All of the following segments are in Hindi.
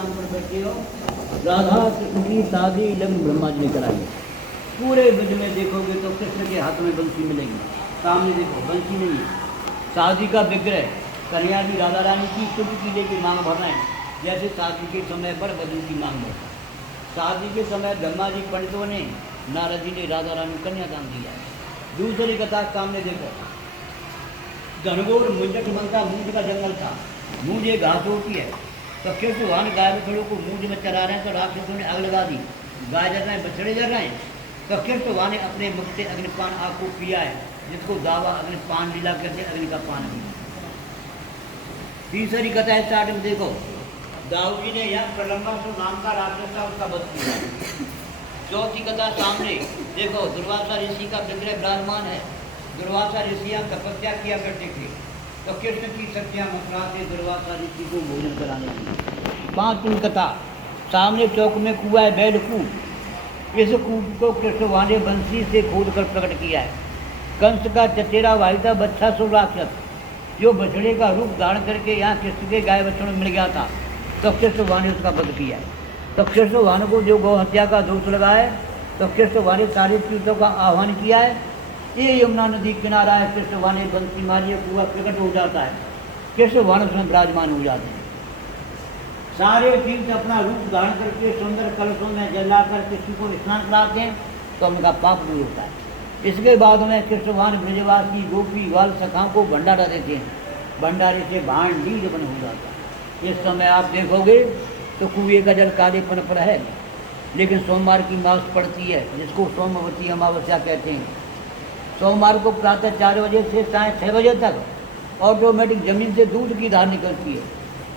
स्थान पर बैठे हो, राधा कृष्ण की शादी लग्न ब्रह्मा जी ने कराई। पूरे ब्रज में देखोगे तो कृष्ण के हाथ में बंसी मिलेगी। सामने देखो बंसी नहीं है, शादी का विग्रह कन्हैया जी राधा रानी की शुद्ध कीले की मांग भर रहे हैं, जैसे शादी के समय पर वधू की मांग भर। शादी के समय ब्रह्मा जी पंडितों ने, नारद जी ने राधा रानी को कन्यादान दिया। दूसरी कथा सामने देखो, घनघोर मुंजट बनता मूंज का जंगल था, मूंज एक घास होती है। तो फिर भगवान गाय बछड़ों को मूंज में चरा रहे हैं, तो राक्षसों ने आग लगा दी। गाय जल रहे हैं, बछड़े जल रहे हैं। तो फिर भगवान ने अपने मुख से अग्निपान आग को पिया है, जिसको दावा अग्निपान लीला करते अग्नि का पान भी। तीसरी कथा है स्टार्ट में देखो, दाऊ जी ने यह प्रलंबासुर नाम का राक्षस था, उसका वध किया। चौथी कथा सामने देखो, दुर्वासा ऋषि का विग्रह विराजमान है। दुर्वासा ऋषियाँ तपस्या किया करते थे, तो कृष्ण की शक्तियाँ मथुरा से दुर्वासा ऋषि को भोजन कराने की। पांचवी कथा सामने चौक में कुआ है, बैलकूप। इस कूप को कृष्ण वाने बंसी से खोद कर प्रकट किया है। कंस का चचेरा भाई था बच्छासुर राक्षस, जो बछड़े का रूप धारण करके यहाँ कृष्ण के गाय बछड़ों में मिल गया था, तो कृष्ण वाने ने उसका वध किया है। तो कृष्ण वाने को जो गौ हत्या का दोष लगा है, तो कृष्ण वाने सारे तीर्थों का आह्वान किया है। ये यमुना नदी किनारा है, कृष्ण वाने बंसी मारिए, कुआ प्रकट हो जाता है, कृष्ण वाने उसमें विराजमान हो जाते हैं। सारे तीर्थ अपना रूप धारण करके सुंदर कलशों में जल लाकर किसी को स्नान कराते हैं, तो उनका पाप दूर होता है। इसके बाद में कृष्णवान ब्रजवासी गोपी वाल सखाओं को भंडारा देते हैं, भंडारे से भांडी बन हो जाता है। इस समय आप देखोगे तो कुएं का जल कालेपन पर है, लेकिन सोमवार की मास पड़ती है, जिसको सोमवती अमावस्या कहते हैं। सोमवार को प्रातः 4 बजे से साय 6 बजे तक ऑटोमेटिक जमीन से दूध की धार निकलती है,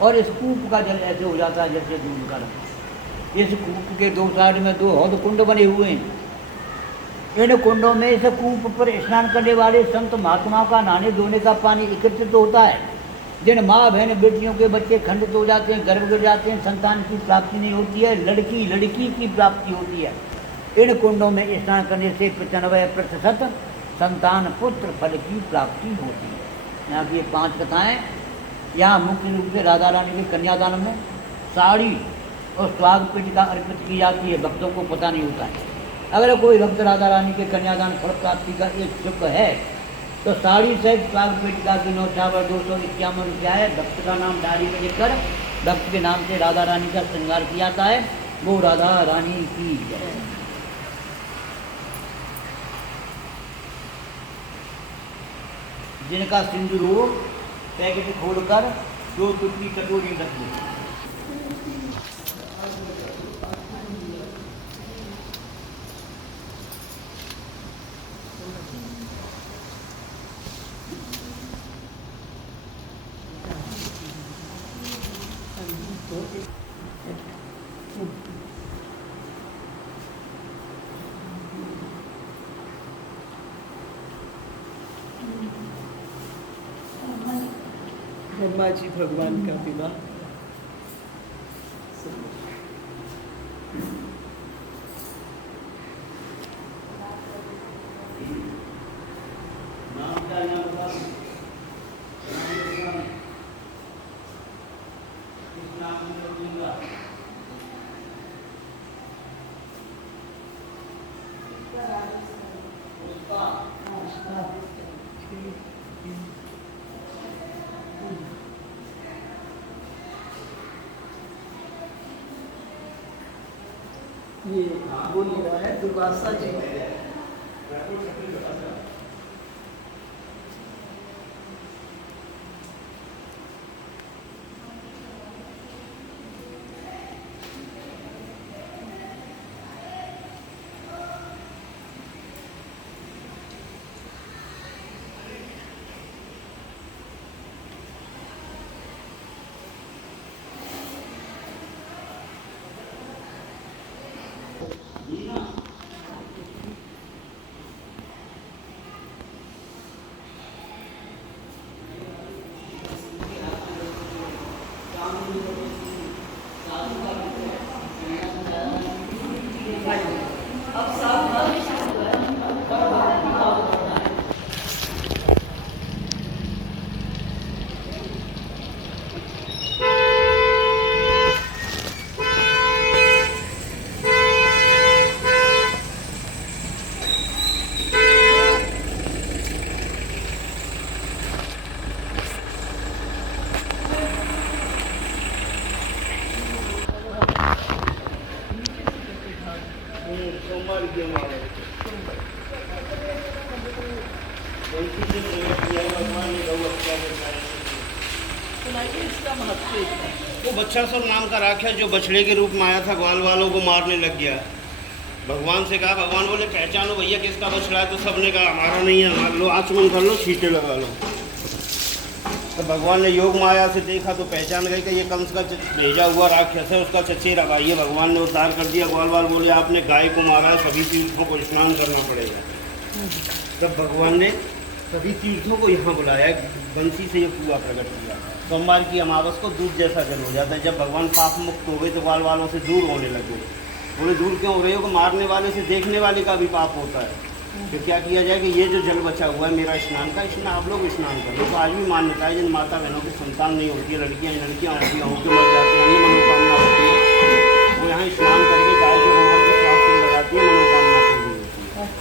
और इस कूप का जल ऐसे हो जाता है जैसे दूध का रंग। इस कूप के दो साइड में 2 हौद कुंड बने हुए हैं। इन कुंडों में इस कूप पर स्नान करने वाले संत महात्माओं का नहाने धोने का पानी एकत्रित होता है। जिन माँ बहन बेटियों के बच्चे खंडित हो जाते हैं, गर्भ गिर जाते हैं, संतान की प्राप्ति नहीं होती है, लड़की की प्राप्ति होती है, इन कुंडों में स्नान करने से 95% संतान पुत्र फल की प्राप्ति होती है। यहाँ की ये 5 कथाएँ। यहाँ मुख्य रूप से राधा रानी के कन्यादान में साड़ी और स्वाग पेटिका अर्पित की जाती है, भक्तों को पता नहीं होता है। अगर कोई भक्त राधा रानी के कन्यादान फल प्राप्ति का इच्छुक है, तो साड़ी सहित स्वाग पेटिका की नौछावर 251 रुपया है। भक्त का नाम डायरी में लिखकर भक्त के नाम से राधा रानी का श्रृंगार किया जाता है। वो राधा रानी की जय। जिनका सिंदूर हो, पैकेट खोलकर 2 टुकड़ी कटोरी रख दो। ब्रह्मा जी भगवान का विवाह। ये बोल रहा है दुर्वासा जी। सुनाइए इसका महत्व इतना। वो बच्छासुर नाम का राक्षस जो बछड़े के रूप में आया था, ग्वाल वालों को मारने लग गया। भगवान से कहा, भगवान बोले पहचानो भैया किसका बछड़ा है, तो सबने कहा हमारा नहीं है, हमारा लो आचमन कर लो, छींटे लगा लो। तो भगवान ने योग माया से देखा तो पहचान गए कि ये कंस का भेजा हुआ राक्षस है, उसका चचेरा भाई है। भगवान ने उद्धार कर दिया। ग्वाल वाल बोले आपने गाय को मारा है, सभी तीर्थों को स्नान करना पड़ेगा। तब भगवान ने सभी तीर्थों को यहाँ बुलाया, बंसी से ये कुआं प्रकट किया। सोमवार की अमावस को दूध जैसा जल हो जाता है। जब भगवान पाप मुक्त हो गए तो ग्वाल वालों से दूर होने लगे। बोले दूर क्यों हो रहे हो, कि मारने वाले से देखने वाले का भी पाप होता है। फिर क्या किया जाए कि ये जो जल बचा हुआ है मेरा स्नान का, इसमें आप लोग स्नान कर लो। तो आज भी मान्यता है जिन माता बहनों की संतान नहीं होती है, लड़कियाँ होती हैं, होकर मर जाते हैं, अन्य मनोकामना होती है, वो यहाँ स्नान करके गाय के गोबर के स्वास्थ्य लगाती है, मनोकामना पूरी होती है।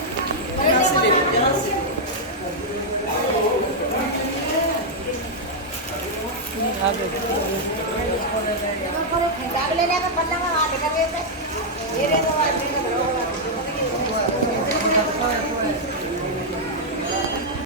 यहाँ से ले लो, यहाँ से आ गए।